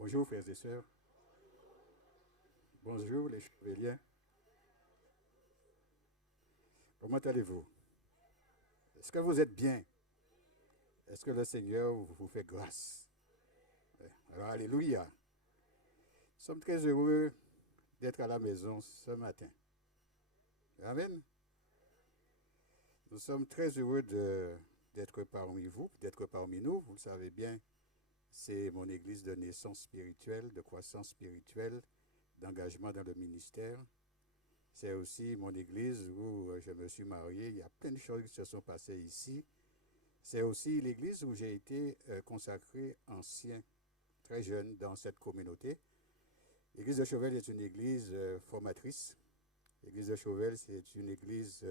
Bonjour frères et sœurs. Bonjour les chevaliers. Comment allez-vous? Est-ce que vous êtes bien? Est-ce que le Seigneur vous fait grâce? Alors, alléluia. Nous sommes très heureux d'être à la maison ce matin. Amen. Nous sommes très heureux d'être parmi vous, d'être parmi nous. Vous le savez bien, c'est mon église de naissance spirituelle, de croissance spirituelle, d'engagement dans le ministère. C'est aussi mon église où je me suis marié. Il y a plein de choses qui se sont passées ici. C'est aussi l'église où j'ai été consacré ancien, très jeune dans cette communauté. L'église de Chauvel est une église formatrice. L'église de Chauvel, c'est une église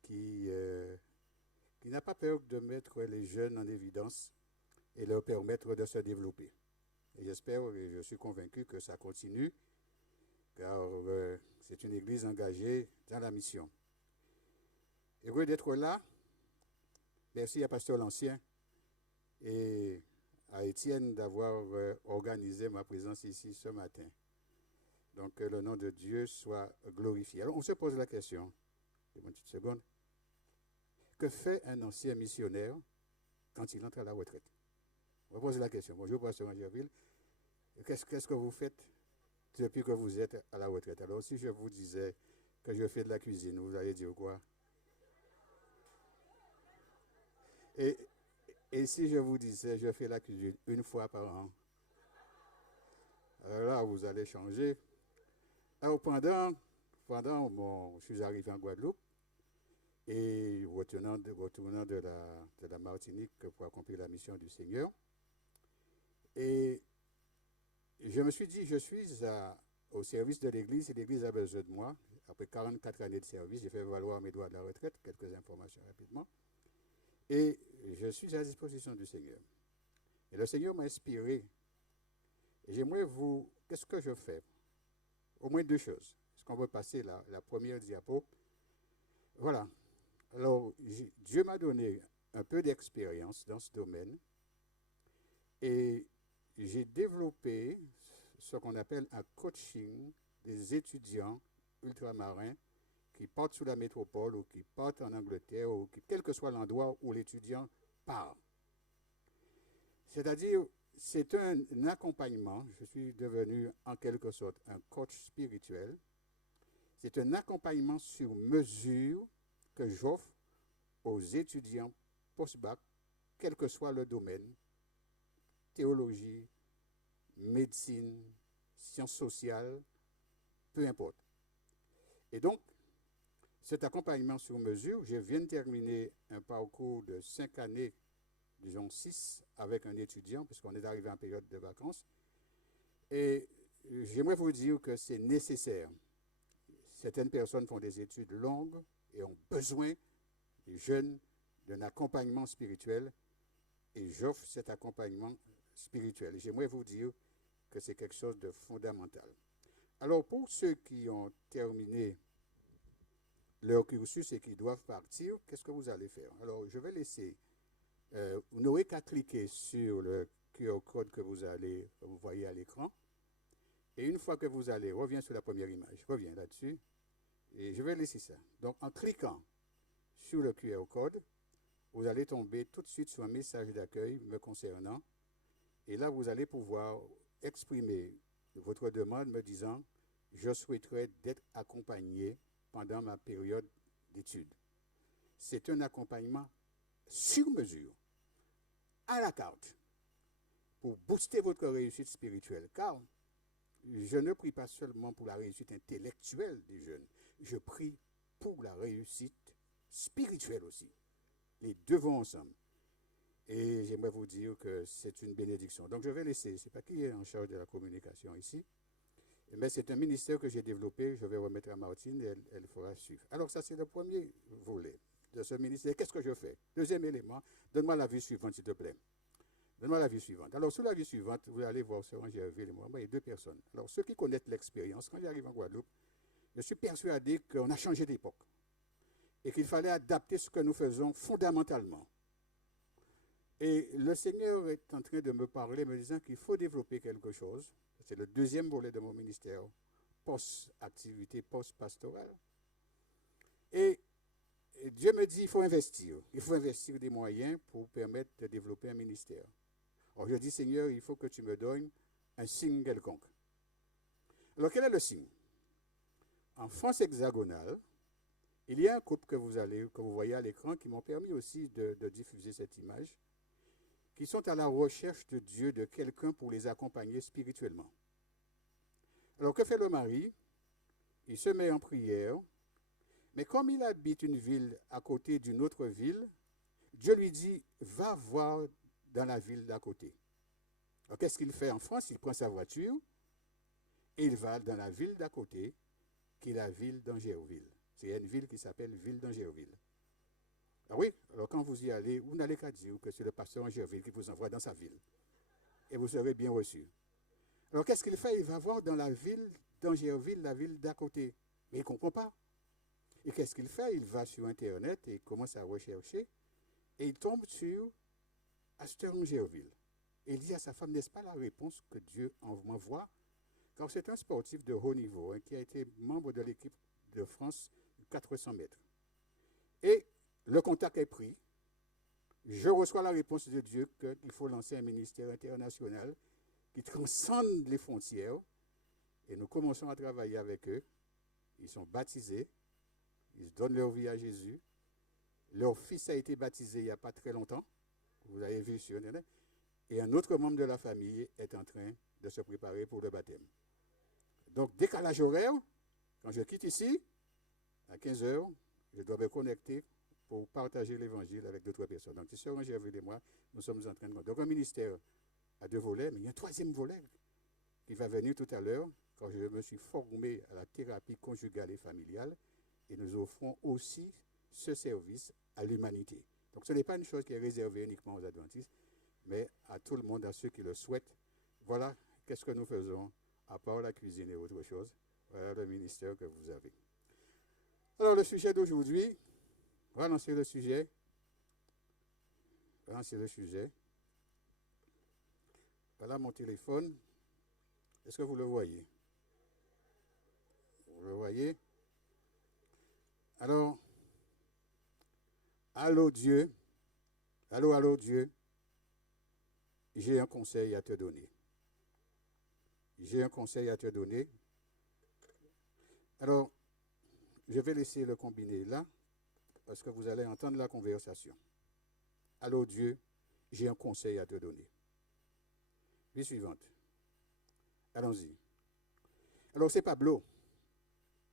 qui n'a pas peur de mettre les jeunes en évidence et leur permettre de se développer. Et j'espère et je suis convaincu que ça continue, car c'est une église engagée dans la mission. Heureux d'être là. Merci à Pasteur L'Ancien et à Étienne d'avoir organisé ma présence ici ce matin. Donc que le nom de Dieu soit glorifié. Alors on se pose la question, une petite seconde, que fait un ancien missionnaire quand il entre à la retraite? On va poser la question. Bonjour Pasteur Angeville. Qu'est-ce que vous faites depuis que vous êtes à la retraite? Alors si je vous disais que je fais de la cuisine, vous allez dire quoi? Et si je vous disais je fais la cuisine une fois par an? Alors là, vous allez changer. Alors je suis arrivé en Guadeloupe et retournant de la Martinique pour accomplir la mission du Seigneur. Et je me suis dit, au service de l'Église et l'Église a besoin de moi. Après 44 années de service, j'ai fait valoir mes droits de la retraite, quelques informations rapidement. Et je suis à la disposition du Seigneur. Et le Seigneur m'a inspiré. Et j'aimerais qu'est-ce que je fais? Au moins deux choses. Est-ce qu'on peut passer la première diapo? Voilà. Alors, Dieu m'a donné un peu d'expérience dans ce domaine et j'ai développé ce qu'on appelle un coaching des étudiants ultramarins qui partent sous la métropole ou qui partent en Angleterre ou quel que soit l'endroit où l'étudiant part. C'est-à-dire, c'est un accompagnement. Je suis devenu en quelque sorte un coach spirituel. C'est un accompagnement sur mesure que j'offre aux étudiants post-bac, quel que soit le domaine, théologie, médecine, sciences sociales, peu importe. Et donc, cet accompagnement sur mesure, je viens de terminer un parcours de 5 années, disons 6, avec un étudiant, puisqu'on est arrivé en période de vacances. Et j'aimerais vous dire que c'est nécessaire. Certaines personnes font des études longues et ont besoin, les jeunes, d'un accompagnement spirituel. Et j'offre cet accompagnement spirituel. Et j'aimerais vous dire que c'est quelque chose de fondamental. Alors, pour ceux qui ont terminé leur cursus et qui doivent partir, qu'est-ce que vous allez faire? Alors, je vais laisser. Vous n'aurez qu'à cliquer sur le QR code que vous voyez à l'écran. Et une fois que vous allez, reviens sur la première image, reviens là-dessus. Et je vais laisser ça. Donc, en cliquant sur le QR code, vous allez tomber tout de suite sur un message d'accueil me concernant. Et là, vous allez pouvoir exprimer votre demande me disant « Je souhaiterais d'être accompagné pendant ma période d'études ». C'est un accompagnement sur mesure, à la carte, pour booster votre réussite spirituelle. Car je ne prie pas seulement pour la réussite intellectuelle des jeunes, je prie pour la réussite spirituelle aussi. Les deux vont ensemble. Et j'aimerais vous dire que c'est une bénédiction. Donc je vais laisser, je ne sais pas qui est en charge de la communication ici, mais c'est un ministère que j'ai développé, je vais remettre à Martine et elle fera suivre. Alors ça c'est le premier volet de ce ministère. Qu'est-ce que je fais? Deuxième élément, donne-moi la vue suivante s'il te plaît. Donne-moi la vue suivante. Alors sur la vue suivante, vous allez voir sur Angeville et moi, il y a deux personnes. Alors ceux qui connaissent l'expérience, quand j'arrive en Guadeloupe, je suis persuadé qu'on a changé d'époque et qu'il fallait adapter ce que nous faisons fondamentalement. Et le Seigneur est en train de me parler, me disant qu'il faut développer quelque chose. C'est le deuxième volet de mon ministère, post-activité, post-pastorale. Et Dieu me dit qu'il faut investir. Il faut investir des moyens pour permettre de développer un ministère. Alors je dis, Seigneur, il faut que tu me donnes un signe quelconque. Alors quel est le signe? En France hexagonale, il y a un couple que vous voyez à l'écran qui m'ont permis aussi de diffuser cette image, qui sont à la recherche de Dieu, de quelqu'un pour les accompagner spirituellement. Alors que fait le mari? Il se met en prière, mais comme il habite une ville à côté d'une autre ville, Dieu lui dit, va voir dans la ville d'à côté. Alors qu'est-ce qu'il fait en France? Il prend sa voiture et il va dans la ville d'à côté, qui est la ville d'Angerville. C'est une ville qui s'appelle Ville d'Angerville. Ah oui, alors quand vous y allez, vous n'allez qu'à dire que c'est le pasteur Angerville qui vous envoie dans sa ville. Et vous serez bien reçu. Alors qu'est-ce qu'il fait? Il va voir dans la ville d'Angerville, la ville d'à côté. Mais il ne comprend pas. Et qu'est-ce qu'il fait? Il va sur Internet et il commence à rechercher. Et il tombe sur Pasteur Angerville. Et il dit à sa femme, n'est-ce pas la réponse que Dieu m'envoie? Car c'est un sportif de haut niveau qui a été membre de l'équipe de France 400 mètres. Et le contact est pris. Je reçois la réponse de Dieu qu'il faut lancer un ministère international qui transcende les frontières. Et nous commençons à travailler avec eux. Ils sont baptisés. Ils donnent leur vie à Jésus. Leur fils a été baptisé il n'y a pas très longtemps. Vous avez vu sur Internet. Et un autre membre de la famille est en train de se préparer pour le baptême. Donc, décalage horaire, quand je quitte ici, à 15 heures, je dois me connecter pour partager l'évangile avec d'autres personnes. Donc, Sœur Angerville et moi, nous sommes en train de... Donc, un ministère à 2 volets, mais il y a un troisième volet qui va venir tout à l'heure, quand je me suis formé à la thérapie conjugale et familiale, et nous offrons aussi ce service à l'humanité. Donc, ce n'est pas une chose qui est réservée uniquement aux adventistes, mais à tout le monde, à ceux qui le souhaitent. Voilà qu'est-ce que nous faisons, à part la cuisine et autre chose. Voilà le ministère que vous avez. Alors, le sujet d'aujourd'hui, on va lancer le sujet. Voilà mon téléphone. Est-ce que vous le voyez? Vous le voyez? Alors, allô Dieu, allô Dieu, j'ai un conseil à te donner. J'ai un conseil à te donner. Alors, je vais laisser le combiner là, parce que vous allez entendre la conversation. Allô Dieu, j'ai un conseil à te donner. Puis suivante. Allons-y. Alors, c'est Pablo.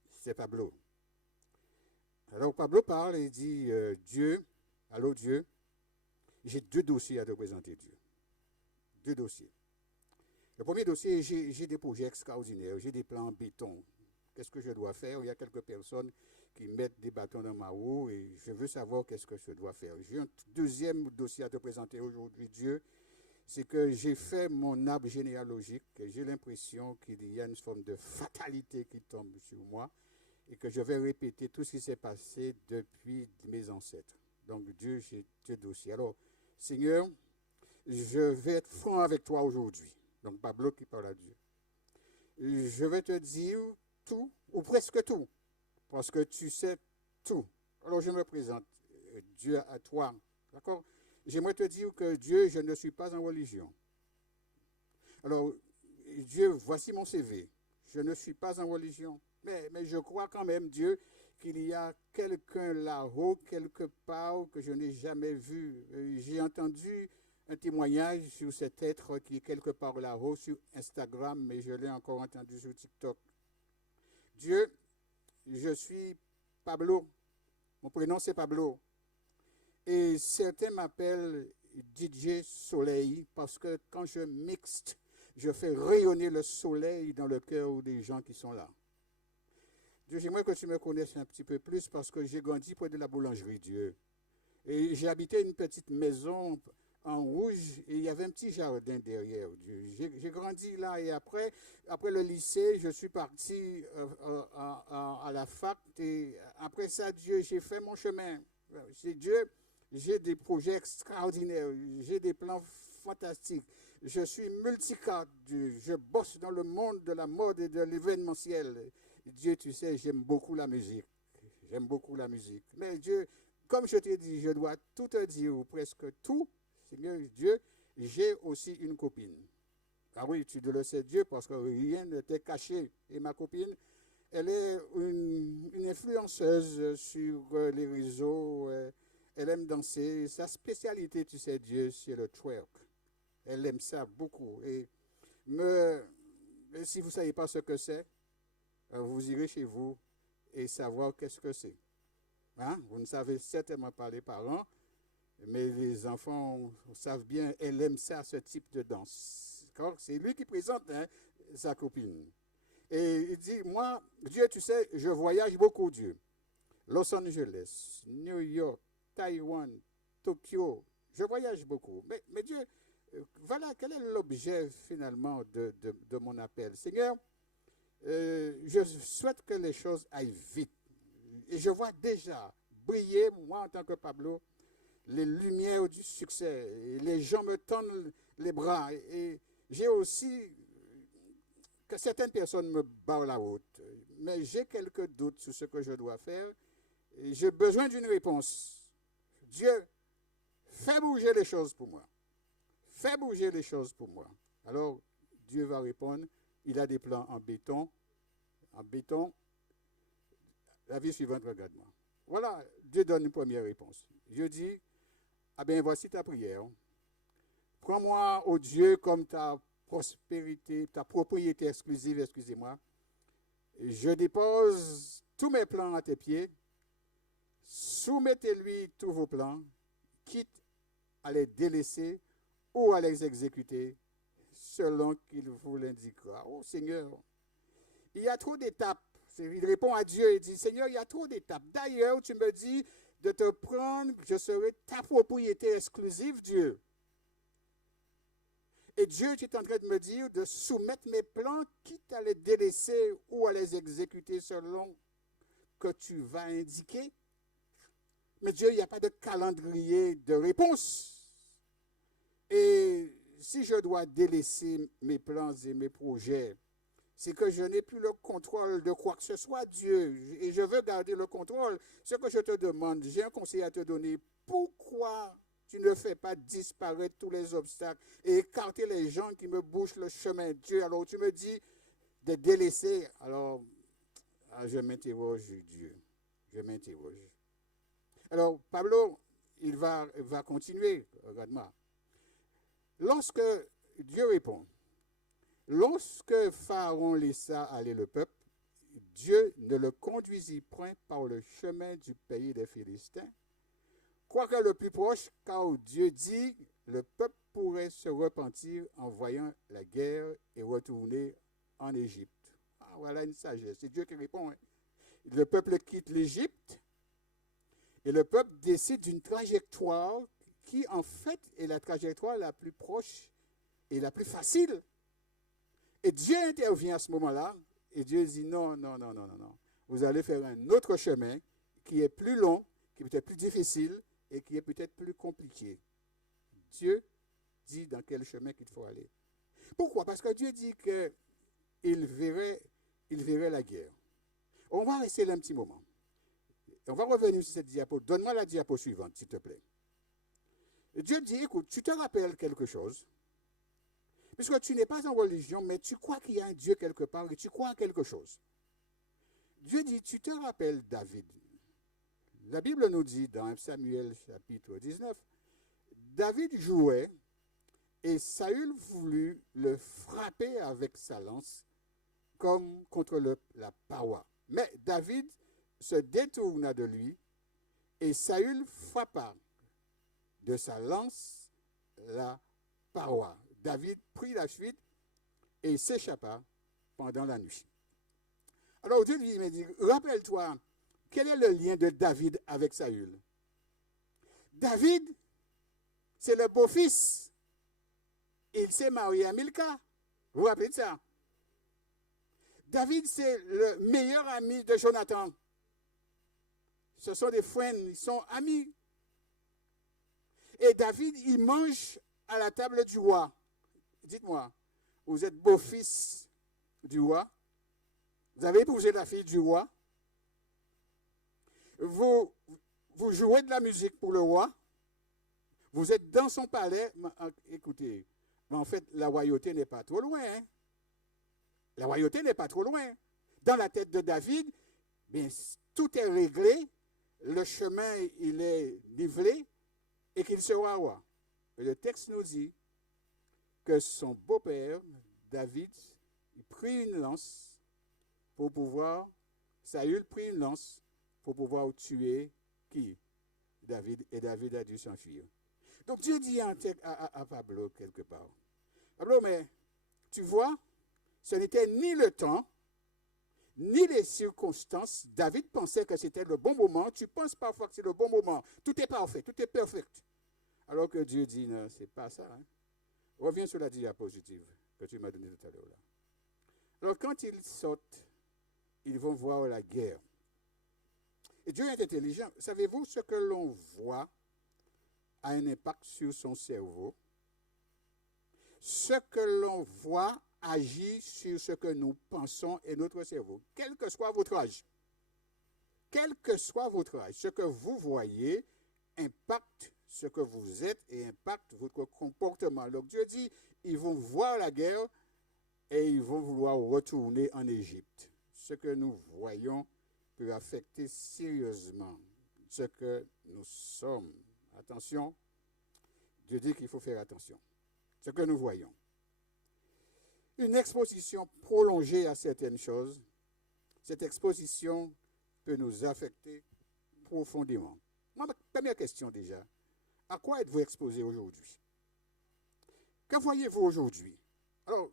C'est Pablo. Alors, Pablo parle et dit, Dieu, allô Dieu, j'ai 2 dossiers à te présenter, Dieu. 2 dossiers. Le premier dossier, j'ai des projets extraordinaires, j'ai des plans en béton. Qu'est-ce que je dois faire? Il y a quelques personnes qui mettent des bâtons dans ma roue et je veux savoir qu'est-ce que je dois faire. J'ai un deuxième dossier à te présenter aujourd'hui, Dieu. C'est que j'ai fait mon arbre généalogique et j'ai l'impression qu'il y a une forme de fatalité qui tombe sur moi et que je vais répéter tout ce qui s'est passé depuis mes ancêtres. Donc Dieu, j'ai 2 dossiers. Alors, Seigneur, je vais être franc avec toi aujourd'hui. Donc Pablo qui parle à Dieu. Je vais te dire tout, ou presque tout, parce que tu sais tout. Alors je me présente, Dieu à toi. D'accord? J'aimerais te dire que Dieu, je ne suis pas en religion. Alors, Dieu, voici mon CV. Je ne suis pas en religion. Mais je crois quand même, Dieu, qu'il y a quelqu'un là-haut, quelque part, que je n'ai jamais vu. J'ai entendu un témoignage sur cet être qui est quelque part là-haut sur Instagram, mais je l'ai encore entendu sur TikTok. Dieu, je suis Pablo. Mon prénom, c'est Pablo. Et certains m'appellent DJ Soleil parce que quand je mixte, je fais rayonner le soleil dans le cœur des gens qui sont là. Dieu, j'aimerais que tu me connaisses un petit peu plus parce que j'ai grandi près de la boulangerie, Dieu. Et j'ai habité une petite maison en rouge et il y avait un petit jardin derrière, Dieu. J'ai grandi là et après le lycée, je suis parti à la fac et après ça, Dieu, j'ai fait mon chemin. C'est Dieu. j'ai des projets extraordinaires, j'ai des plans fantastiques. Je suis multicarte, je bosse dans le monde de la mode et de l'événementiel. Dieu, tu sais, j'aime beaucoup la musique. J'aime beaucoup la musique. Mais Dieu, comme je t'ai dit, je dois tout te dire, ou presque tout. Seigneur Dieu, j'ai aussi une copine. Ah oui, tu le sais, Dieu, parce que rien ne t'est caché. Et ma copine, elle est une influenceuse sur les réseaux. Elle aime danser. Sa spécialité, tu sais, Dieu, c'est le twerk. Elle aime ça beaucoup. Et si vous ne savez pas ce que c'est, vous irez chez vous et savoir qu'est-ce que c'est. Hein? Vous ne savez certainement pas les parents, mais les enfants savent bien, elle aime ça, ce type de danse. C'est lui qui présente, hein, sa copine. Et il dit, moi, Dieu, tu sais, je voyage beaucoup, Dieu. Los Angeles, New York, Taïwan, Tokyo, je voyage beaucoup. Mais Dieu, voilà, quel est l'objet finalement de mon appel? Seigneur, je souhaite que les choses aillent vite. Et je vois déjà briller, moi en tant que Pablo, les lumières du succès. Et les gens me tendent les bras. Et j'ai aussi que certaines personnes me barrent la route. Mais j'ai quelques doutes sur ce que je dois faire. Et j'ai besoin d'une réponse. Dieu, fais bouger les choses pour moi. Fais bouger les choses pour moi. Alors, Dieu va répondre, il a des plans en béton. En béton, la vie suivante, regarde-moi. Voilà, Dieu donne une première réponse. Dieu dit, ah bien, voici ta prière. Prends-moi, ô Dieu, comme ta prospérité, ta propriété exclusive, excusez-moi. Je dépose tous mes plans à tes pieds. Soumettez-lui tous vos plans, quitte à les délaisser ou à les exécuter selon qu'il vous l'indiquera. Oh Seigneur, il y a trop d'étapes. Il répond à Dieu et dit, Seigneur, il y a trop d'étapes. D'ailleurs, tu me dis de te prendre, je serai ta propriété exclusive, Dieu. Et Dieu, tu es en train de me dire de soumettre mes plans, quitte à les délaisser ou à les exécuter selon que tu vas indiquer. Mais Dieu, il n'y a pas de calendrier de réponse. Et si je dois délaisser mes plans et mes projets, c'est que je n'ai plus le contrôle de quoi que ce soit, Dieu. Et je veux garder le contrôle. Ce que je te demande, j'ai un conseil à te donner. Pourquoi tu ne fais pas disparaître tous les obstacles et écarter les gens qui me bouchent le chemin, Dieu? Alors tu me dis de délaisser. Alors, je m'interroge, Dieu. Je m'interroge. Alors, Pablo, il va continuer. Regarde-moi. Lorsque Dieu répond, lorsque Pharaon laissa aller le peuple, Dieu ne le conduisit point par le chemin du pays des Philistins, quoique le plus proche, car Dieu dit, le peuple pourrait se repentir en voyant la guerre et retourner en Égypte. Ah, voilà une sagesse. C'est Dieu qui répond. Hein. Le peuple quitte l'Égypte et le peuple décide d'une trajectoire qui, en fait, est la trajectoire la plus proche et la plus facile. Et Dieu intervient à ce moment-là, et Dieu dit non, non, non, non, non, non. Vous allez faire un autre chemin qui est plus long, qui est peut-être plus difficile et qui est peut-être plus compliqué. Dieu dit dans quel chemin qu'il faut aller. Pourquoi? Parce que Dieu dit qu'il verrait la guerre. On va rester là un petit moment. On va revenir sur cette diapo. Donne-moi la diapo suivante, s'il te plaît. Et Dieu dit, écoute, tu te rappelles quelque chose, puisque tu n'es pas en religion, mais tu crois qu'il y a un Dieu quelque part et tu crois en quelque chose. Dieu dit, tu te rappelles David. La Bible nous dit dans Samuel chapitre 19, David jouait et Saül voulut le frapper avec sa lance comme contre la paroi. Mais David se détourna de lui et Saül frappa de sa lance la paroi. David prit la fuite et s'échappa pendant la nuit. Alors Dieu lui dit, rappelle-toi, quel est le lien de David avec Saül? David, c'est le beau-fils. Il s'est marié à Milka. Vous vous rappelez de ça? David, c'est le meilleur ami de Jonathan. Ce sont des frères, ils sont amis. Et David, il mange à la table du roi. Dites-moi, vous êtes beau-fils du roi? Vous avez épousé la fille du roi? Vous, vous jouez de la musique pour le roi? Vous êtes dans son palais? Écoutez, mais en fait, la royauté n'est pas trop loin. Hein? La royauté n'est pas trop loin. Dans la tête de David, bien, tout est réglé, le chemin il est nivelé et qu'il sera roi. Et le texte nous dit que son beau-père, David, il prit une lance pour pouvoir, Saül prit une lance pour pouvoir tuer qui? David, et David a dû s'enfuir. Donc Dieu dit à Pablo quelque part, Pablo, mais tu vois, ce n'était ni le temps, ni les circonstances. David pensait que c'était le bon moment. Tu penses parfois que c'est le bon moment. Tout est parfait, tout est perfect. Alors que Dieu dit, non, c'est pas ça. Hein? Reviens sur la diapositive que tu m'as donnée tout à l'heure. Là. Alors quand ils sortent, ils vont voir la guerre. Et Dieu est intelligent. Savez-vous ce que l'on voit a un impact sur son cerveau? Ce que l'on voit agit sur ce que nous pensons et notre cerveau, quel que soit votre âge. Quel que soit votre âge, ce que vous voyez impacte ce que vous êtes et impacte votre comportement. Donc Dieu dit, ils vont voir la guerre et ils vont vouloir retourner en Égypte. Ce que nous voyons peut affecter sérieusement ce que nous sommes. Attention, Dieu dit qu'il faut faire attention. Ce que nous voyons. Une exposition prolongée à certaines choses, cette exposition peut nous affecter profondément. Moi, ma première question déjà, à quoi êtes-vous exposé aujourd'hui? Que voyez-vous aujourd'hui? Alors,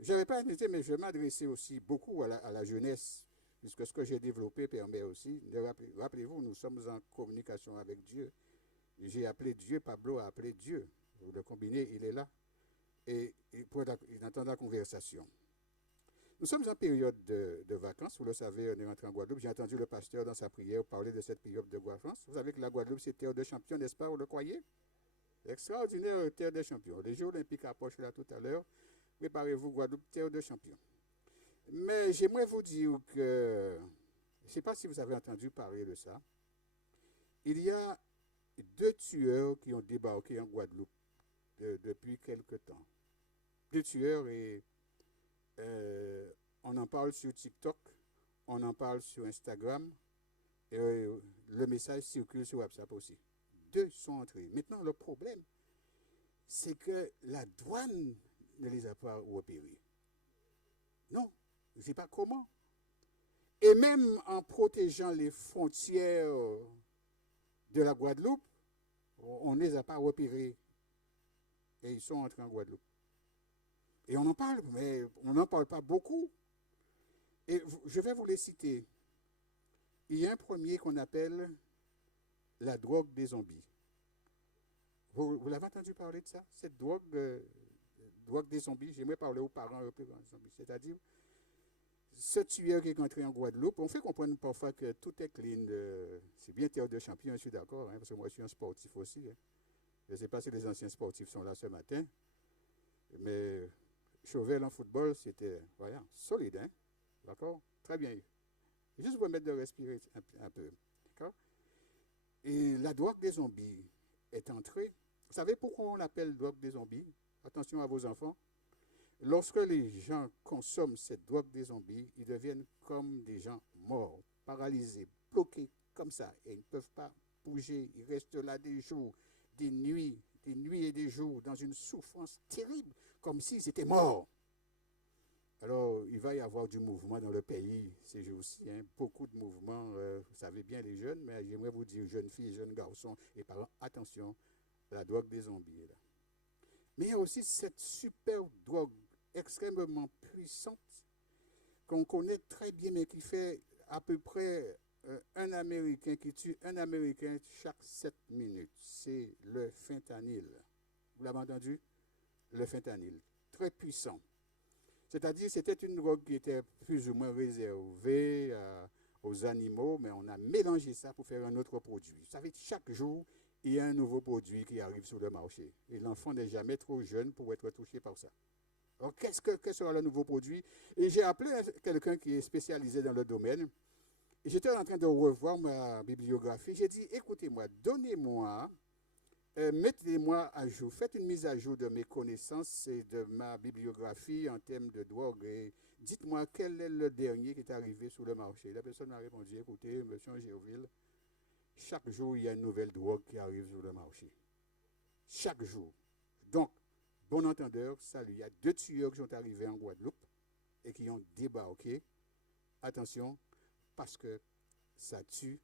je n'avais pas invité, mais je vais m'adresser aussi beaucoup à la jeunesse, puisque ce que j'ai développé permet aussi, rappelez-vous, nous sommes en communication avec Dieu. J'ai appelé Dieu, Pablo a appelé Dieu. Vous le combinez, il est là. Et pour entendre la conversation. Nous sommes en période de vacances, vous le savez, on est rentré en Guadeloupe. J'ai entendu le pasteur dans sa prière parler de cette période de vacances. Vous savez que la Guadeloupe, c'est terre de champions, n'est-ce pas, vous le croyez? Extraordinaire terre de champions. Les Jeux olympiques approchent là tout à l'heure. Préparez-vous, Guadeloupe, terre de champions. Mais j'aimerais vous dire que, je ne sais pas si vous avez entendu parler de ça, il y a 2 tueurs qui ont débarqué en Guadeloupe depuis quelque temps. 2 tueurs et on en parle sur TikTok, on en parle sur Instagram et le message circule sur WhatsApp aussi. 2 sont entrés. Maintenant, le problème, c'est que la douane ne les a pas repérés. Non, je ne sais pas comment. Et même en protégeant les frontières de la Guadeloupe, on ne les a pas repérés. Et ils sont entrés en Guadeloupe. Et on en parle, mais on n'en parle pas beaucoup. Et je vais vous les citer. Il y a un premier qu'on appelle la drogue des zombies. Vous l'avez entendu parler de ça? Cette drogue des zombies, j'aimerais parler aux parents un peu des zombies. C'est-à-dire, ce tueur qui est entré en Guadeloupe, on fait comprendre parfois que tout est clean. C'est bien terre de champion, je suis d'accord, hein, parce que moi je suis un sportif aussi. Hein. Je ne sais pas si les anciens sportifs sont là ce matin, mais Chauvel en football, c'était voilà, solide, hein? D'accord? Très bien. Juste vous permettre de respirer un peu. D'accord? Et la drogue des zombies est entrée. Vous savez pourquoi on l'appelle drogue des zombies? Attention à vos enfants. Lorsque les gens consomment cette drogue des zombies, ils deviennent comme des gens morts, paralysés, bloqués comme ça. Et ils ne peuvent pas bouger. Ils restent là des jours, des nuits et des jours, dans une souffrance terrible, comme s'ils étaient morts. Alors, il va y avoir du mouvement dans le pays ces jours-ci, hein, beaucoup de mouvements, vous savez bien les jeunes, mais j'aimerais vous dire, jeunes filles, jeunes garçons et parents, attention, la drogue des zombies est là. Mais il y a aussi cette super drogue extrêmement puissante qu'on connaît très bien, mais qui fait à peu près un Américain qui tue un Américain chaque 7 minutes. C'est le fentanyl. Vous l'avez entendu? Le fentanyl. Très puissant. C'est-à-dire, c'était une drogue qui était plus ou moins réservée aux animaux, mais on a mélangé ça pour faire un autre produit. Vous savez, chaque jour, il y a un nouveau produit qui arrive sur le marché. Et l'enfant n'est jamais trop jeune pour être touché par ça. Alors, que sera le nouveau produit? Et j'ai appelé quelqu'un qui est spécialisé dans le domaine. Et j'étais en train de revoir ma bibliographie. J'ai dit, écoutez-moi, donnez-moi, mettez-moi à jour, faites une mise à jour de mes connaissances et de ma bibliographie en termes de drogue. Et dites-moi quel est le dernier qui est arrivé sur le marché. La personne m'a répondu, écoutez, monsieur Géoville, chaque jour, il y a une nouvelle drogue qui arrive sur le marché. Chaque jour. Donc, bon entendeur, salut. Il y a 2 tueurs qui sont arrivés en Guadeloupe et qui ont débarqué. Attention, parce que ça tue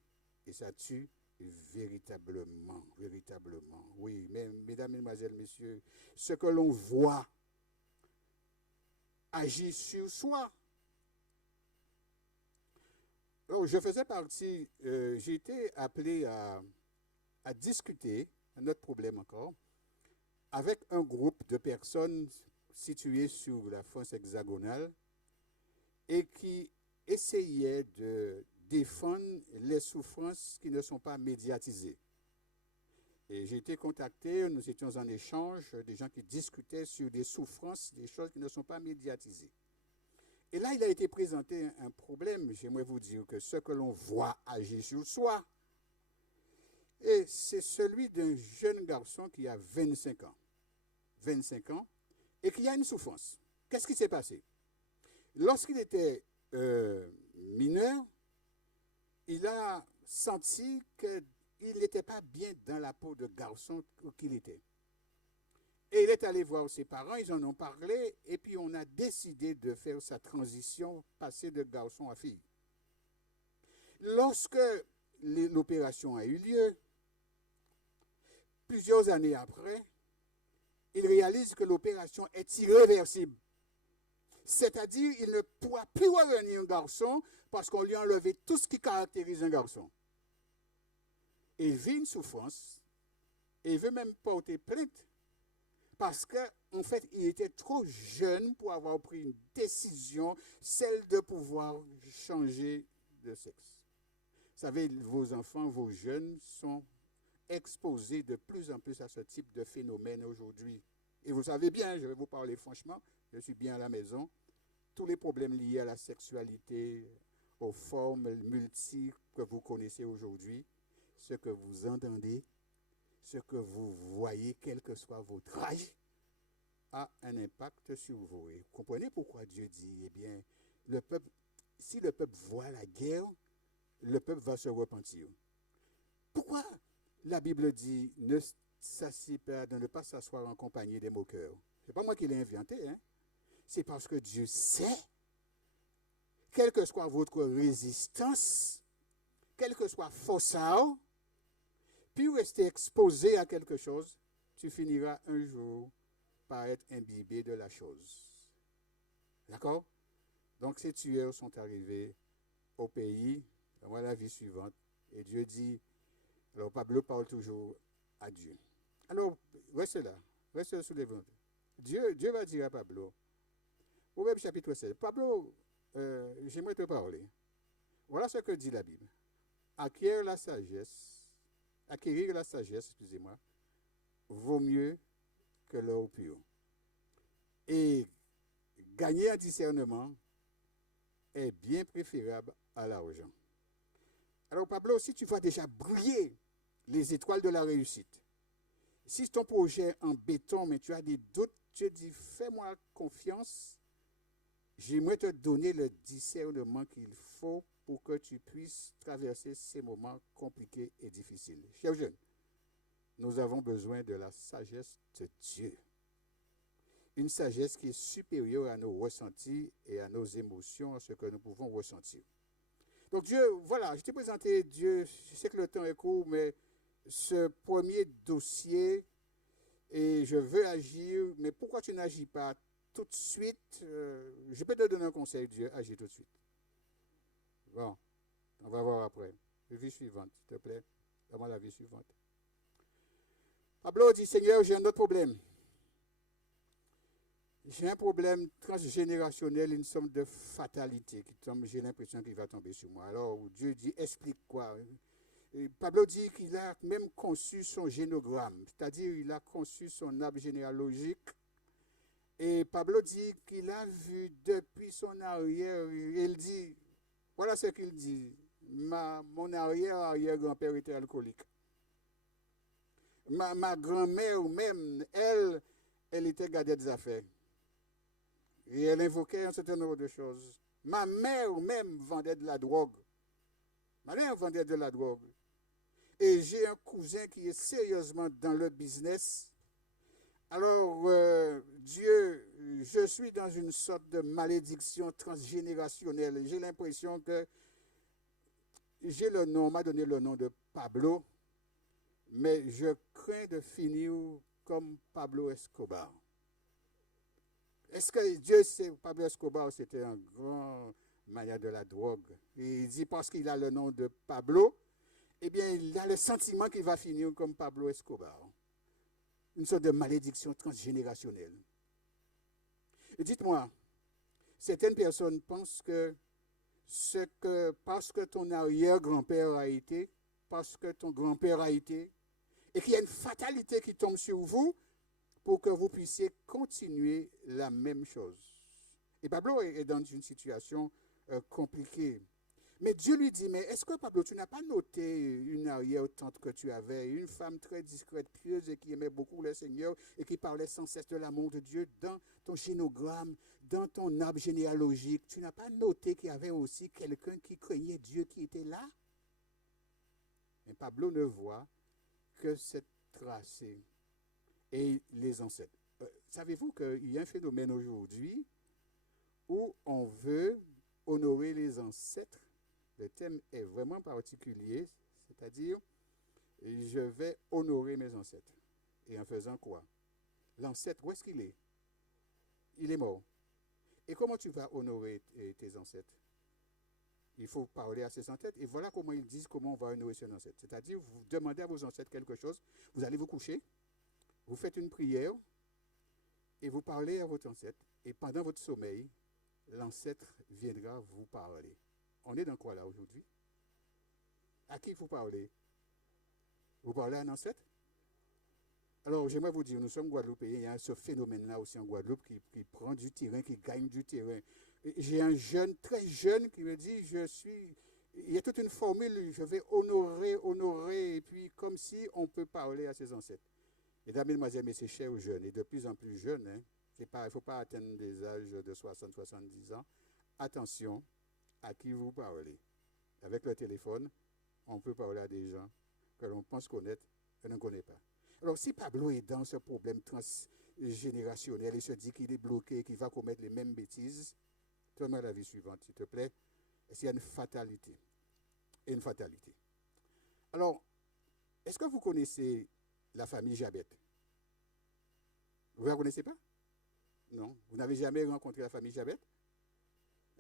et ça tue véritablement, véritablement. Oui, mais mesdames, mesdemoiselles, messieurs, ce que l'on voit agit sur soi. Alors, je faisais partie, j'ai été appelé à discuter, un autre problème encore, avec un groupe de personnes situées sur la France hexagonale et qui essayaient de défendre les souffrances qui ne sont pas médiatisées. Et j'ai été contacté, nous étions en échange, des gens qui discutaient sur des souffrances, des choses qui ne sont pas médiatisées. Et là, il a été présenté un problème. J'aimerais vous dire que ce que l'on voit agir sur soi, et c'est celui d'un jeune garçon qui a 25 ans. 25 ans, et qui a une souffrance. Qu'est-ce qui s'est passé? Lorsqu'il était mineur, il a senti qu'il n'était pas bien dans la peau de garçon qu'il était. Et il est allé voir ses parents, ils en ont parlé, et puis on a décidé de faire sa transition, passer de garçon à fille. Lorsque l'opération a eu lieu, plusieurs années après, il réalise que l'opération est irréversible. C'est-à-dire qu'il ne pourra plus revenir un garçon parce qu'on lui a enlevé tout ce qui caractérise un garçon. Il vit une souffrance et il veut même porter plainte parce qu'en fait, il était trop jeune pour avoir pris une décision, celle de pouvoir changer de sexe. Vous savez, vos enfants, vos jeunes sont exposés de plus en plus à ce type de phénomène aujourd'hui. Et vous savez bien, je vais vous parler franchement, je suis bien à la maison, tous les problèmes liés à la sexualité, aux formes multiples que vous connaissez aujourd'hui, ce que vous entendez, ce que vous voyez, quel que soit votre âge, a un impact sur vous. Et vous comprenez pourquoi Dieu dit, eh bien, le peuple, si le peuple voit la guerre, le peuple va se repentir. Pourquoi la Bible dit ne pas s'asseoir en compagnie des moqueurs? Ce n'est pas moi qui l'ai inventé, hein? C'est parce que Dieu sait, quelle que soit votre résistance, quel que soit forçat, puis rester exposé à quelque chose, tu finiras un jour par être imbibé de la chose. D'accord? Donc ces tueurs sont arrivés au pays, dans la vie suivante, et Dieu dit, alors Pablo parle toujours à Dieu. Alors, restez là, restez sous les ventes. Dieu va dire à Pablo, Proverbe chapitre 7, Pablo, j'aimerais te parler. Voilà ce que dit la Bible. Acquérir la sagesse, excusez-moi, vaut mieux que l'or pur. Et gagner un discernement est bien préférable à l'argent. Alors Pablo, si tu vois déjà briller les étoiles de la réussite, si ton projet est en béton, mais tu as des doutes, tu dis, fais-moi confiance, j'aimerais te donner le discernement qu'il faut pour que tu puisses traverser ces moments compliqués et difficiles. Chers jeunes, nous avons besoin de la sagesse de Dieu. Une sagesse qui est supérieure à nos ressentis et à nos émotions, à ce que nous pouvons ressentir. Donc Dieu, voilà, je t'ai présenté Dieu, je sais que le temps est court, mais ce premier dossier, et je veux agir, mais pourquoi tu n'agis pas tout de suite? Je peux te donner un conseil, Dieu, agis tout de suite. Bon, on va voir après. La vie suivante, s'il te plaît. Donne-moi la vie suivante. Pablo dit, Seigneur, j'ai un autre problème. J'ai un problème transgénérationnel, une somme de fatalité qui tombe, j'ai l'impression qu'il va tomber sur moi. Alors Dieu dit, explique quoi? Et Pablo dit qu'il a même conçu son génogramme, c'est-à-dire il a conçu son arbre généalogique. Et Pablo dit qu'il a vu depuis son arrière, il dit, voilà ce qu'il dit, mon arrière-arrière-grand-père était alcoolique. Ma grand-mère même, elle était gardée des affaires. Et elle invoquait un certain nombre de choses. Ma mère même vendait de la drogue. Ma mère vendait de la drogue. Et j'ai un cousin qui est sérieusement dans le business. Alors, Dieu, je suis dans une sorte de malédiction transgénérationnelle. J'ai l'impression que j'ai le nom, on m'a donné le nom de Pablo, mais je crains de finir comme Pablo Escobar. Est-ce que Dieu sait, Pablo Escobar, c'était un grand manière de la drogue. Et il dit parce qu'il a le nom de Pablo, eh bien, il a le sentiment qu'il va finir comme Pablo Escobar. Une sorte de malédiction transgénérationnelle. Et dites-moi, certaines personnes pensent que parce que ton arrière-grand-père a été, parce que ton grand-père a été, et qu'il y a une fatalité qui tombe sur vous pour que vous puissiez continuer la même chose. Et Pablo est dans une situation compliquée. Mais Dieu lui dit, mais est-ce que Pablo, tu n'as pas noté une arrière-tante que tu avais, une femme très discrète, pieuse et qui aimait beaucoup le Seigneur et qui parlait sans cesse de l'amour de Dieu dans ton génogramme, dans ton arbre généalogique. Tu n'as pas noté qu'il y avait aussi quelqu'un qui craignait Dieu qui était là? Mais Pablo ne voit que cette tracée et les ancêtres. Savez-vous qu'il y a un phénomène aujourd'hui où on veut honorer les ancêtres? Le thème est vraiment particulier, c'est-à-dire, je vais honorer mes ancêtres. Et en faisant quoi? L'ancêtre, où est-ce qu'il est? Il est mort. Et comment tu vas honorer tes ancêtres? Il faut parler à ses ancêtres. Et voilà comment ils disent comment on va honorer ses ancêtres. C'est-à-dire, vous demandez à vos ancêtres quelque chose, vous allez vous coucher, vous faites une prière, et vous parlez à votre ancêtre. Et pendant votre sommeil, l'ancêtre viendra vous parler. On est dans quoi là aujourd'hui? À qui vous parlez? Vous parlez à un ancêtre? Alors j'aimerais vous dire, nous sommes Guadeloupéens, il y a ce phénomène-là aussi en Guadeloupe qui prend du terrain, qui gagne du terrain. J'ai un jeune, très jeune, qui me dit, il y a toute une formule, je vais honorer, et puis comme si on peut parler à ses ancêtres. Mesdames, Mesdemoiselles, mais c'est cher aux jeunes, et de plus en plus jeunes, hein. Il ne faut pas atteindre des âges de 60-70 ans. Attention à qui vous parlez. Avec le téléphone, on peut parler à des gens que l'on pense connaître et ne connaît pas. Alors, si Pablo est dans ce problème transgénérationnel et se dit qu'il est bloqué, qu'il va commettre les mêmes bêtises, donne-moi la vie suivante, s'il te plaît. Est-ce qu'il y a une fatalité? Une fatalité. Alors, est-ce que vous connaissez la famille Jabet? Vous ne la connaissez pas? Non. Vous n'avez jamais rencontré la famille Jabet?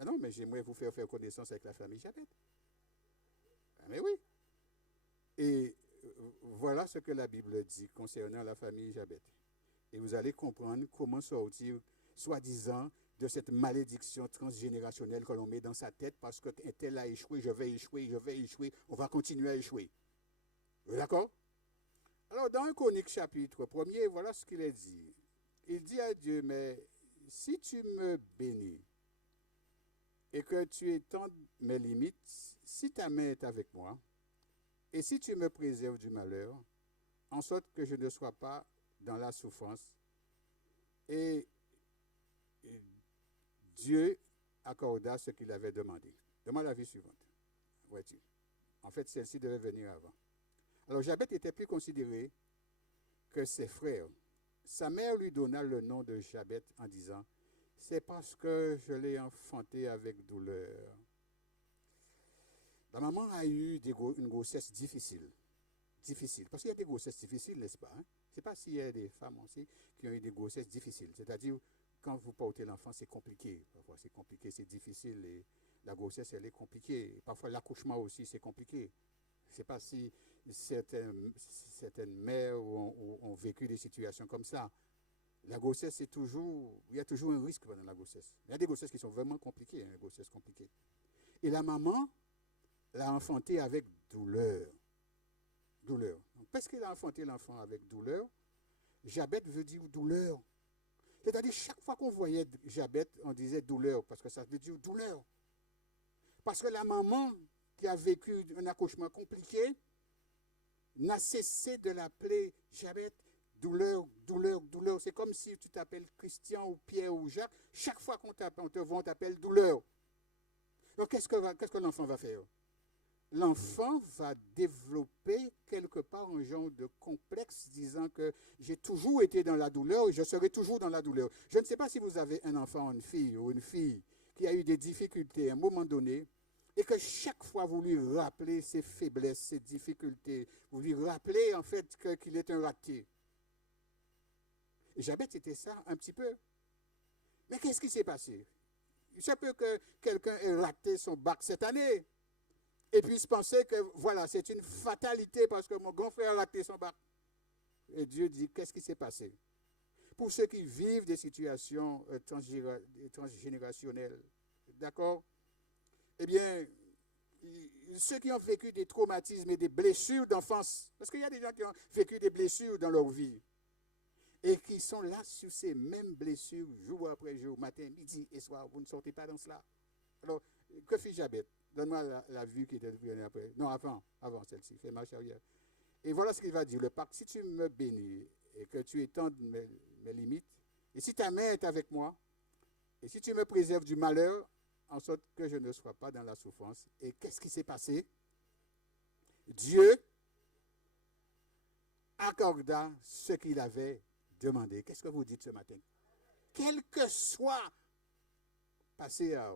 Ah non, mais j'aimerais vous faire connaissance avec la famille Jabet. Ah mais oui. Et voilà ce que la Bible dit concernant la famille Jabet. Et vous allez comprendre comment sortir, soi-disant, de cette malédiction transgénérationnelle que l'on met dans sa tête parce qu'un tel a échoué, je vais échouer, on va continuer à échouer. D'accord? Alors, dans 1 Chronique chapitre 1er, voilà ce qu'il est dit. Il dit à Dieu, mais si tu me bénis, et que tu étendes mes limites, si ta main est avec moi, et si tu me préserves du malheur, en sorte que je ne sois pas dans la souffrance, et Dieu accorda ce qu'il avait demandé. Demande la vie suivante. Vois-tu? En fait, celle-ci devait venir avant. Alors, Jabet était plus considéré que ses frères. Sa mère lui donna le nom de Jabet en disant, c'est parce que je l'ai enfanté avec douleur. La maman a eu une grossesse difficile. Difficile. Parce qu'il y a des grossesses difficiles, n'est-ce pas? Hein? Je ne sais pas s'il y a des femmes aussi qui ont eu des grossesses difficiles. C'est-à-dire, quand vous portez l'enfant, c'est compliqué. Parfois, c'est compliqué, c'est difficile. Et la grossesse, elle est compliquée. Et parfois, l'accouchement aussi, c'est compliqué. Je ne sais pas si certaines mères ont vécu des situations comme ça. La grossesse, il y a toujours un risque pendant la grossesse. Il y a des grossesses qui sont vraiment compliquées, des grossesses compliquées. Et la maman l'a enfanté avec douleur. douleur. Parce qu'il a enfanté l'enfant avec douleur, Jabet veut dire douleur. C'est-à-dire, chaque fois qu'on voyait Jabet, on disait douleur, parce que ça veut dire douleur. Parce que la maman qui a vécu un accouchement compliqué n'a cessé de l'appeler Jabet, douleur, douleur, douleur. C'est comme si tu t'appelles Christian ou Pierre ou Jacques. Chaque fois qu'on te voit, on t'appelle douleur. Donc, qu'est-ce que l'enfant va faire? L'enfant va développer quelque part un genre de complexe disant que j'ai toujours été dans la douleur et je serai toujours dans la douleur. Je ne sais pas si vous avez un enfant, une fille qui a eu des difficultés à un moment donné et que chaque fois vous lui rappelez ses faiblesses, ses difficultés, vous lui rappelez en fait qu'il est un raté. Et Jabet était ça un petit peu. Mais qu'est-ce qui s'est passé? Il se peut que quelqu'un ait raté son bac cette année. Et puis se penser que voilà, c'est une fatalité parce que mon grand frère a raté son bac. Et Dieu dit, qu'est-ce qui s'est passé? Pour ceux qui vivent des situations transgénérationnelles, d'accord? Eh bien, ceux qui ont vécu des traumatismes et des blessures d'enfance, parce qu'il y a des gens qui ont vécu des blessures dans leur vie, et qui sont là sur ces mêmes blessures, jour après jour, matin, midi et soir, vous ne sortez pas dans cela. Alors, que fit Jabet? Donne-moi la vue qui était venue après. Non, avant celle-ci, fais marche arrière. Et voilà ce qu'il va dire. Le pacte, si tu me bénis et que tu étendes mes limites, et si ta main est avec moi, et si tu me préserves du malheur, en sorte que je ne sois pas dans la souffrance. Et qu'est-ce qui s'est passé? Dieu accorda ce qu'il avait demandé. Qu'est-ce que vous dites ce matin? Quel que soit passé à